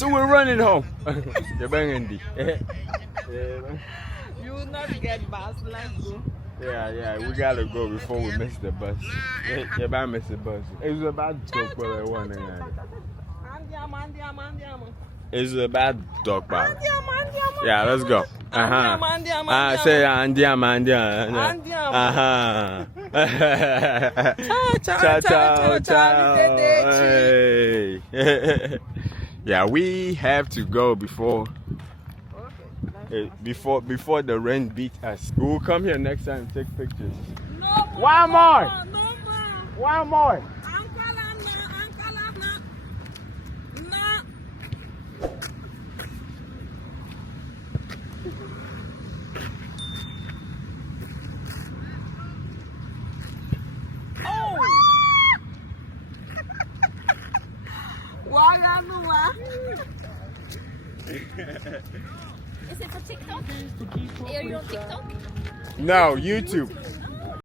So we're running home. You're banging. You will not get bus. Let's go. Yeah, we gotta go before we miss the bus. Yeah, but I miss the bus. It's about to talk for one. It's about to talk about. Yeah, let's go. Say Andiam. Ciao. Hey. Yeah, we have to go before the rain beat us. We will come here next time and take pictures. No One more. No more. One more. Uncle, no. Oh! Why Is it for TikTok? Are you on TikTok? No, YouTube.